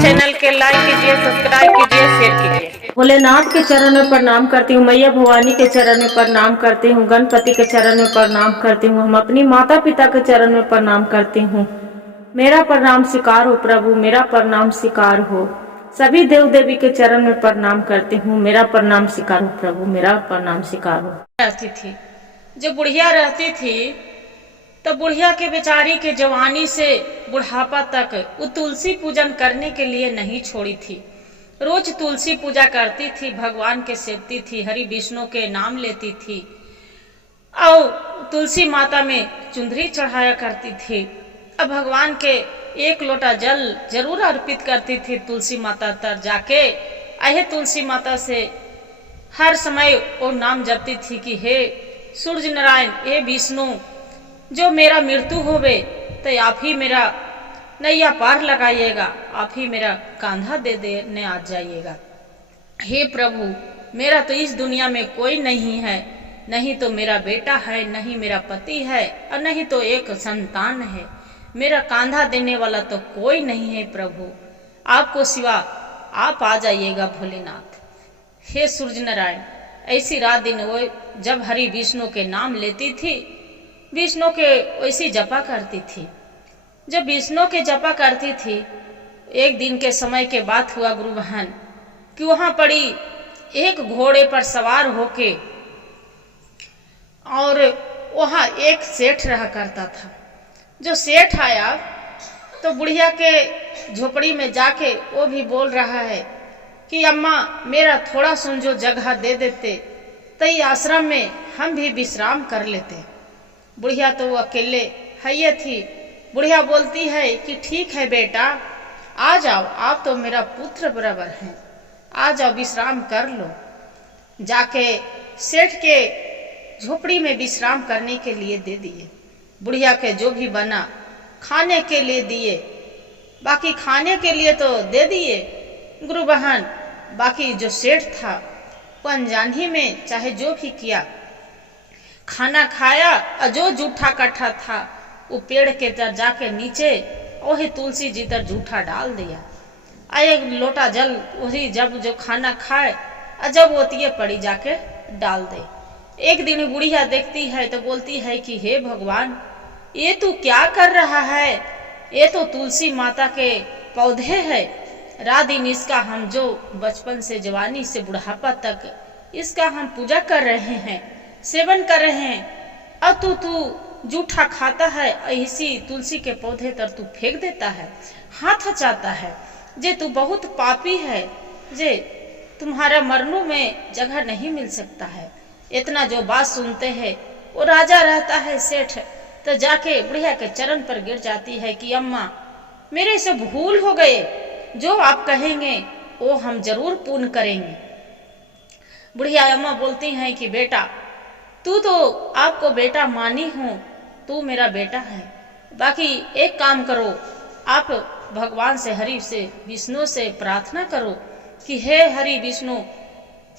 Channel के like कीजिए, subscribe कीजिए, शेयर कीजिए। भोलेनाथ के चरण में प्रणाम करती हूँ, मैया भवानी के चरण में प्रणाम करती हूँ, गणपति के चरण में प्रणाम करती हूँ, हम अपनी माता पिता के चरण में प्रणाम करती हूँ। मेरा प्रणाम स्वीकार हो प्रभु, मेरा प्रणाम स्वीकार हो। सभी देव देवी के चरण में प्रणाम करती हूँ, मेरा प्रणाम स्वीकार हो प्रभु, मेरा प्रणाम स्वीकार हो। रहती थी, जब बुढ़िया रहती थी तो बुढ़िया के बेचारी के जवानी से बुढ़ापा तक वो तुलसी पूजन करने के लिए नहीं छोड़ी थी। रोज तुलसी पूजा करती थी, भगवान के सेवती थी, हरि विष्णु के नाम लेती थी और तुलसी माता में चुंदरी चढ़ाया करती थी। अब भगवान के एक लोटा जल जरूर अर्पित करती थी तुलसी माता तर जाके। अहे तुलसी माता से हर समय वो नाम जपती थी कि हे सूर्य नारायण, हे विष्णु, जो मेरा मृत्यु होवे तो आप ही मेरा नैया पार लगाइएगा, आप ही मेरा कांधा दे देने आ जाइएगा। हे प्रभु, मेरा तो इस दुनिया में कोई नहीं है, नहीं तो मेरा बेटा है, नहीं मेरा पति है और नहीं तो एक संतान है। मेरा कांधा देने वाला तो कोई नहीं है प्रभु, आपको सिवा आप आ जाइएगा भोलेनाथ। हे सूर्य नारायण, ऐसी रात दिन वो जब हरि विष्णु के नाम लेती थी, विष्णु के वैसी जपा करती थी। जब विष्णु के जपा करती थी, एक दिन के समय के बात हुआ गुरु बहन कि वहां पड़ी एक घोड़े पर सवार होके और वहां एक सेठ रहा करता था। जो सेठ आया तो बुढ़िया के झोपड़ी में जाके वो भी बोल रहा है कि अम्मा, मेरा थोड़ा सुन जो जगह दे देते तो ये आश्रम में हम भी विश्राम कर लेते। बुढ़िया तो वो अकेले है थी। बुढ़िया बोलती है कि ठीक है बेटा, आ जाओ, आप तो मेरा पुत्र बराबर हैं, आ जाओ विश्राम कर लो। जाके सेठ के झोपड़ी में विश्राम करने के लिए दे दिए। बुढ़िया के जो भी बना खाने के लिए दिए, बाकी खाने के लिए तो दे दिए गुरु बहन, बाकी जो सेठ था वो अनजानी में चाहे जो भी किया, खाना खाया और जो जूठा कट्ठा था वो पेड़ के तर जाके नीचे वही तुलसी जी तर जूठा डाल दिया। एक लोटा जल वही जब जो खाना खाए और जब वो पड़ी जाके डाल दे। एक दिन बुढ़िया देखती है तो बोलती है कि हे भगवान, ये तू क्या कर रहा है? ये तो तुलसी माता के पौधे है, रात दिन इसका हम जो बचपन से जवानी से बुढ़ापा तक इसका हम पूजा कर रहे हैं, सेवन कर रहे हैं, अब तू जूठा खाता है, इसी तुलसी के पौधे तर तू फेंक देता है, हाथ हचाता है। जे तू बहुत पापी है, जे तुम्हारा मरनों में जगह नहीं मिल सकता है। इतना जो बात सुनते हैं वो राजा रहता है सेठ, तो जाके बुढ़िया के चरण पर गिर जाती है कि अम्मा, मेरे से भूल हो गए, जो आप कहेंगे वो हम जरूर पूर्ण करेंगे। बुढ़िया अम्मा बोलती हैं कि बेटा, तू तो आपको बेटा मानी हूं, तू मेरा बेटा है, बाकी एक काम करो, आप भगवान से हरि से विष्णु से प्रार्थना करो कि हे हरि विष्णु,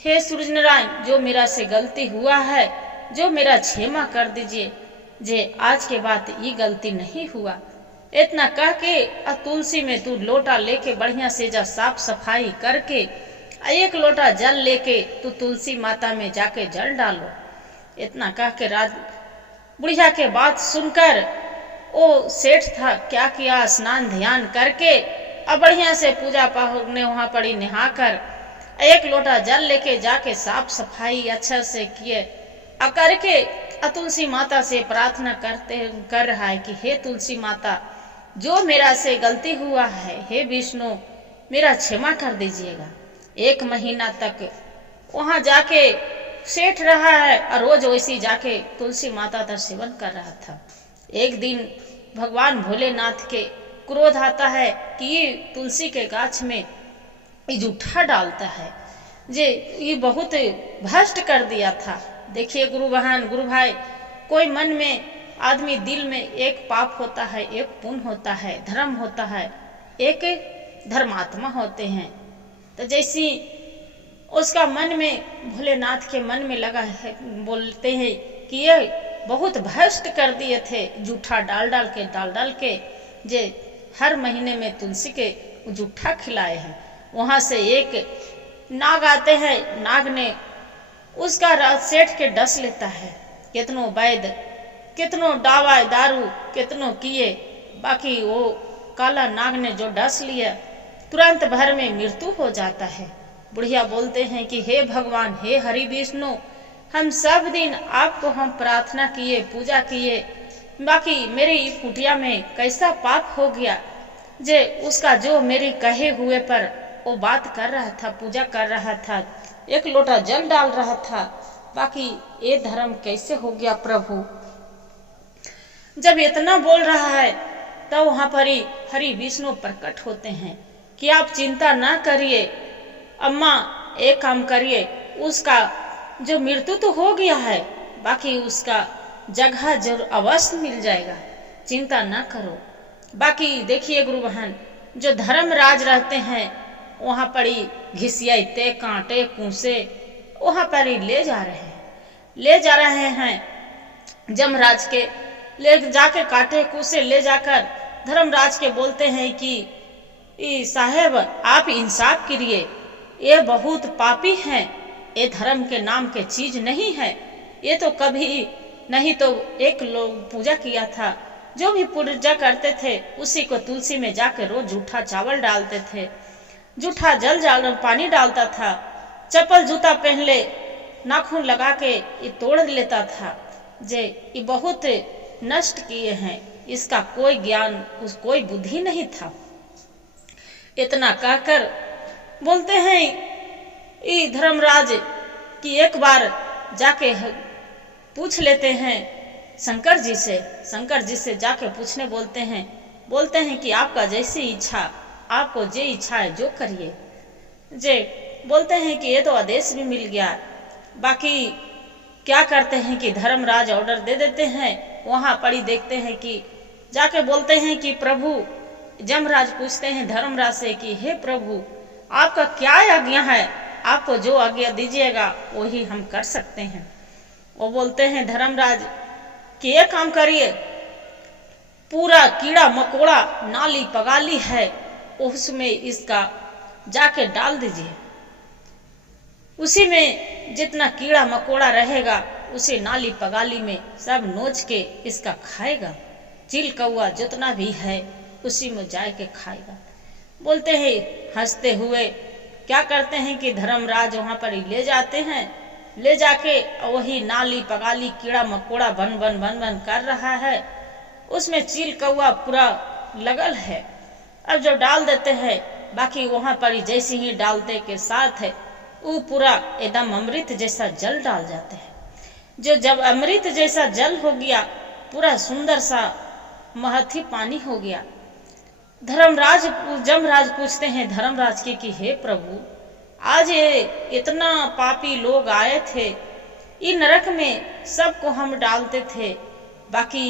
हे सूर्य नारायण, जो मेरा से गलती हुआ है, जो मेरा क्षमा कर दीजिए, जे आज के बाद ये गलती नहीं हुआ। इतना कह के तुलसी में तू लोटा लेके बढ़िया से जा साफ सफाई करके एक लोटा जल लेके तू तुलसी माता में जाके जल डालो। इतना कह के बुढ़िया के बात सुनकर वो सेठ था क्या किया, स्नान ध्यान करके अब बढ़िया से पूजा पाठ ने वहां पड़ी, नहाकर एक लोटा जल लेके जाके साफ सफाई अच्छा से किए और करके तुलसी माता से प्रार्थना कर रहा है कि हे तुलसी माता, जो मेरा से गलती हुआ है, हे विष्णु, मेरा क्षमा कर दीजिएगा। 1 महीना तक वहां जाके सेठ रहा है और रोज वैसी जाके तुलसी माता का सेवन कर रहा था। एक दिन भगवान भोलेनाथ के क्रोध आता है कि ये तुलसी के गाछ में जूठा डालता है, जे ये बहुत भ्रष्ट कर दिया था। देखिए गुरु बहन, गुरु भाई, कोई मन में आदमी दिल में एक पाप होता है, एक पुण्य होता है, धर्म होता है, एक धर्मात्मा होते हैं। तो जैसी उसका मन में भोलेनाथ के मन में लगा है, बोलते हैं कि ये बहुत भ्रष्ट कर दिए थे, जूठा डाल डाल के जे हर महीने में तुलसी के जूठा खिलाए हैं। वहां से एक नाग आते हैं, नाग ने उसका सेठ के डस लेता है। कितनों वैद, कितनों दवा दारू, कितनों किए, बाकी वो काला नाग ने जो डस लिया, तुरंत भर में मृत्यु हो जाता है। बुढ़िया बोलते हैं कि हे भगवान, हे हरि विष्णु, हम सब दिन आपको हम प्रार्थना किए, पूजा किए, बाकी मेरी कुटिया में कैसा पाप हो गया जे उसका जो मेरी कहे हुए पर वो बात कर रहा था, पूजा कर रहा था, एक लोटा जल डाल रहा था, बाकी ये धर्म कैसे हो गया प्रभु। जब इतना बोल रहा है तो वहां पर ही हरि विष्णु प्रकट होते हैं कि आप चिंता ना करिए अम्मा, एक काम करिए, उसका जो मृत्यु तो हो गया है, बाकी उसका जगह जरूर अवश्य मिल जाएगा, चिंता ना करो। बाकी देखिए गुरु बहन, जो धर्मराज रहते हैं वहां पर ही घिसियाते, कांटे, कूसे वहां पर ही ले जा रहे हैं जमराज के, ले जाके काटे कूसे ले जाकर धर्मराज के बोलते हैं कि साहेब आप इंसाफ करिए, ये बहुत पापी हैं, ये धर्म के नाम के चीज नहीं है, ये तो कभी नहीं तो एक लोग पूजा किया था, जो भी पूजा करते थे उसी को तुलसी में जाकर रोज जूठा चावल डालते थे, जूठा जल पानी डालता था, चप्पल जूता पहन ले, नाखून लगा के ये तोड़ लेता था, जे ये बहुत नष्ट किए हैं, इसका कोई ज्ञान, कोई बुद्धि नहीं था। इतना कहकर बोलते हैं ये धर्मराज कि एक बार जाके पूछ लेते हैं शंकर जी से जाके पूछने बोलते हैं कि आपका जैसी इच्छा, आपको जो इच्छा है जो करिए। जे बोलते हैं कि ये तो आदेश भी मिल गया, बाकी क्या करते हैं कि धर्मराज ऑर्डर दे देते हैं। वहां पड़ी देखते हैं कि जाके बोलते हैं कि प्रभु, जमराज पूछते हैं धर्मराज से कि हे प्रभु, आपका क्या आज्ञा है, आपको जो आज्ञा दीजिएगा वही हम कर सकते हैं। वो बोलते हैं धर्मराज कि ये काम करिए, पूरा कीड़ा मकोड़ा नाली पगाली है उसमें इसका जाके डाल दीजिए, उसी में जितना कीड़ा मकोड़ा रहेगा उसी नाली पगाली में सब नोच के इसका खाएगा, चिल कौआ जितना भी है उसी में जाके खाएगा। बोलते हैं हंसते हुए क्या करते हैं कि धर्मराज वहां पर ले जाते हैं, ले जाके वही नाली पगाली कीड़ा मकोड़ा बन बन कर रहा है, उसमें चील कौआ पूरा लगल है। अब जो डाल देते हैं, बाकी वहां पर जैसे ही डालते के साथ है वो पूरा एकदम अमृत जैसा जल डाल जाते हैं। जो जब अमृत जैसा जल हो गया, पूरा सुंदर सा महथी पानी हो गया। जमराज पूछते हैं धर्मराज के कि हे प्रभु, आज ये इतना पापी लोग आए थे, ये नरक में सबको हम डालते थे, बाकी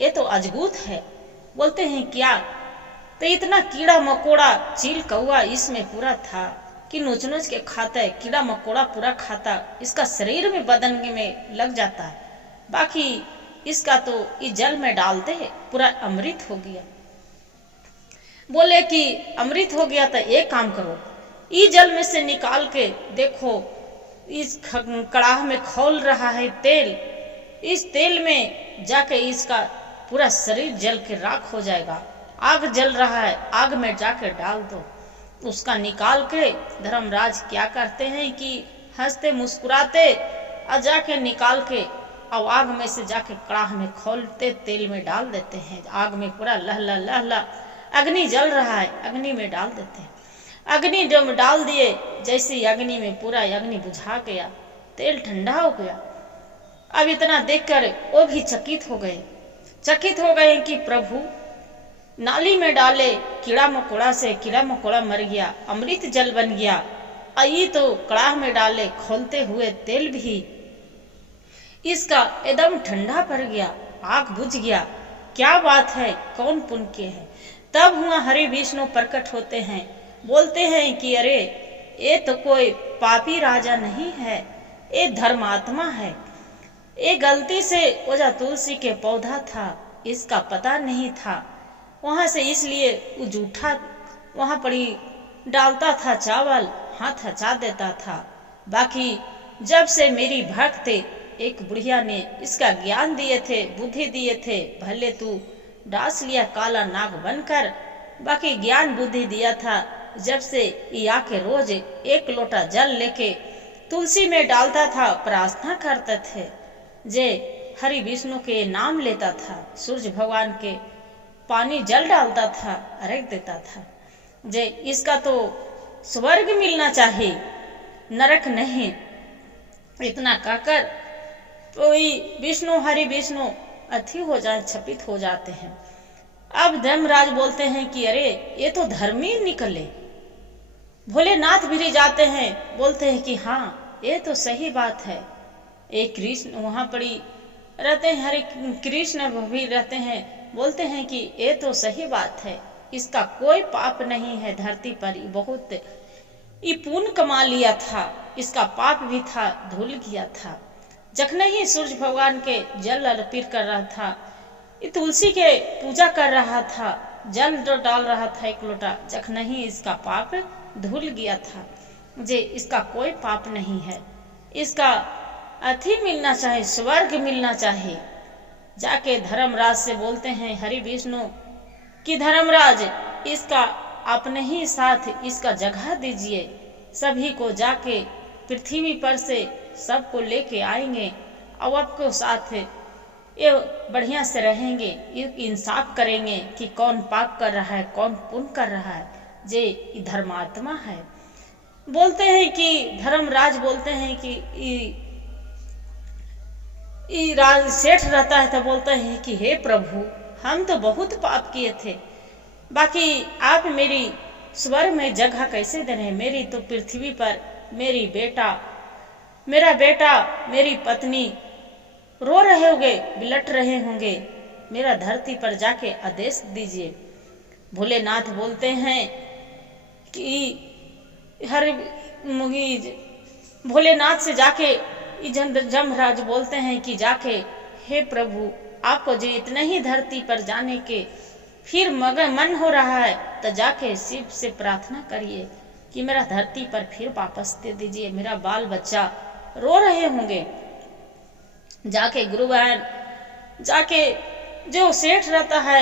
ये तो अजगूत है। बोलते हैं क्या? तो इतना कीड़ा मकोड़ा चील कौआ इसमें पूरा था कि नोच नोच के खाता है, कीड़ा मकोड़ा पूरा खाता, इसका शरीर में बदन में लग जाता है, बाकी इसका तो इस जल में डालते हैं पूरा अमृत हो गया। बोले कि अमृत हो गया तो एक काम करो, इस जल में से निकाल के देखो, इस कड़ाह में खौल रहा है तेल, इस तेल में जाके इसका पूरा शरीर जल के राख हो जाएगा। आग जल रहा है, आग में जाके डाल दो। उसका निकाल के धर्मराज क्या करते हैं कि हंसते मुस्कुराते और जाके निकाल के और आग में से जाके कड़ाह में खोलते तेल में डाल देते हैं। आग में पूरा लहला लहला अग्नि जल रहा है, अग्नि में डाल देते हैं। अग्नि जब डाल दिए, जैसे अग्नि में पूरा अग्नि बुझा गया, तेल ठंडा हो गया। अब इतना देखकर वो भी चकित हो गए कि प्रभु, नाली में डाले कीड़ा मकोड़ा से कीड़ा मकोड़ा मर गया, अमृत जल बन गया, आई तो कड़ाह में डाले खोलते हुए तेल भी इसका एकदम ठंडा पड़ गया, आग बुझ गया। क्या बात है, कौन पुण्य के है? तब हुआ हरि विष्णु प्रकट होते हैं, बोलते हैं कि अरे ये तो कोई पापी राजा नहीं है, ये धर्मात्मा है। ये गलती से वो जो तुलसी के पौधा था इसका पता नहीं था, वहां से इसलिए वो जूठा वहां पड़ी डालता था चावल, हाथ हचा देता था। बाकी जब से मेरी भक्त एक बुढ़िया ने इसका ज्ञान दिए थे, बुद्धि दिए थे, भले तू डास लिया काला नाग बनकर, बाकी ज्ञान बुद्धि दिया था। जब से ये आके रोज एक लोटा जल लेके तुलसी में डालता था, प्रार्थना करते थे, जे हरि विष्णु के नाम लेता था, सूर्य भगवान के पानी जल डालता था, अर्घ देता था, जे इसका तो स्वर्ग मिलना चाहिए, नरक नहीं। इतना कहकर कोई विष्णु हरि विष्णु अथी हो जाए, छपित हो जाते हैं। अब धर्मराज बोलते हैं कि अरे ये तो धर्मी निकले। भोलेनाथ भी जाते हैं, बोलते हैं कि हाँ ये तो सही बात है। एक कृष्ण वहां पड़ी रहते हैं, हरे कृष्ण भी रहते हैं, बोलते हैं कि ये तो सही बात है, इसका कोई पाप नहीं है धरती पर, बहुत ये पुण्य कमा लिया था, इसका पाप भी था धुल गया था। जखन ही सूर्य भगवान के जल अर्पित कर रहा था, ये तुलसी के पूजा कर रहा था, जल डाल रहा था एक लोटा, जखन ही इसका पाप धुल गया था, जे इसका कोई पाप नहीं है, इसका अथी मिलना चाहिए, स्वर्ग मिलना चाहिए। जाके धर्मराज से बोलते हैं हरि विष्णु कि धर्मराज इसका अपने ही साथ इसका जगह दीजिए, सभी को जाके पृथ्वी पर से सबको लेके आएंगे और आपको साथ ये बढ़िया से रहेंगे, ये इंसाफ करेंगे कि कौन पाप कर रहा है कौन पुण्य कर रहा है, जे धर्मात्मा है। बोलते हैं कि धर्मराज बोलते हैं कि राज सेठ रहता है तो बोलते हैं कि हे प्रभु हम तो बहुत पाप किए थे, बाकी आप मेरी स्वर्ग में जगह कैसे दे रहे हैं? मेरी तो पृथ्वी पर मेरा बेटा मेरी पत्नी रो रहे होंगे, बिलट रहे होंगे, मेरा धरती पर जाके आदेश दीजिए। भोलेनाथ बोलते हैं कि हर भोलेनाथ से जाके जमराज बोलते हैं कि जाके हे प्रभु आपको जो इतने ही धरती पर जाने के फिर मगर मन हो रहा है तो जाके शिव से प्रार्थना करिए कि मेरा धरती पर फिर वापस दे दीजिए, मेरा बाल बच्चा रो रहे होंगे। जाके गुरुवार जाके जो सेठ रहता है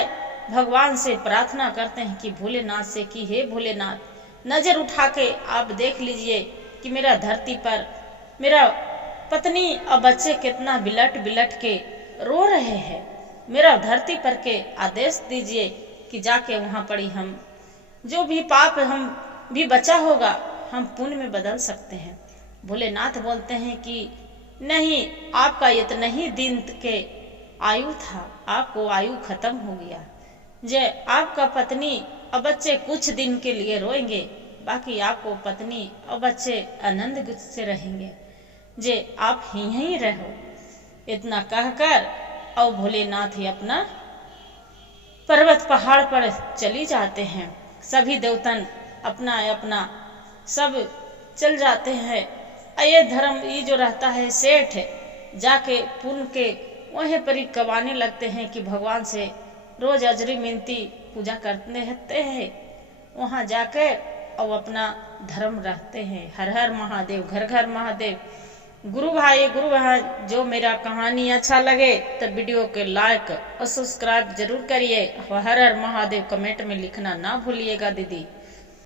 भगवान से प्रार्थना करते हैं कि भोलेनाथ से कि हे भोलेनाथ नजर उठा के आप देख लीजिए कि मेरा धरती पर मेरा पत्नी और बच्चे कितना बिलट बिलट के रो रहे हैं, मेरा धरती पर के आदेश दीजिए कि जाके वहां पड़ी हम जो भी पाप हम भी बचा होगा हम पुण्य में बदल सकते हैं। भोलेनाथ बोलते हैं कि नहीं, आपका इतना ही दिन के आयु था, आपको आयु खत्म हो गया, जे आपका पत्नी और बच्चे कुछ दिन के लिए रोएंगे, बाकी आपको पत्नी और बच्चे आनंद से रहेंगे, जे आप यहीं रहो। इतना कहकर और भोलेनाथ ही अपना पर्वत पहाड़ पर चली जाते हैं। सभी देवतन अपना अपना सब चल जाते हैं। ये धर्म ये जो रहता है सेठ जाके पुण्य के वहीं पर ही कमाने लगते हैं कि भगवान से रोज अजरी मिनती पूजा करते रहते हैं, वहां जाकर और अपना धर्म रखते हैं। हर हर महादेव, घर घर महादेव। गुरु भाई जो मेरा कहानी अच्छा लगे तो वीडियो के लाइक और सब्सक्राइब जरूर करिए। हर हर महादेव कमेंट में लिखना ना भूलिएगा दीदी।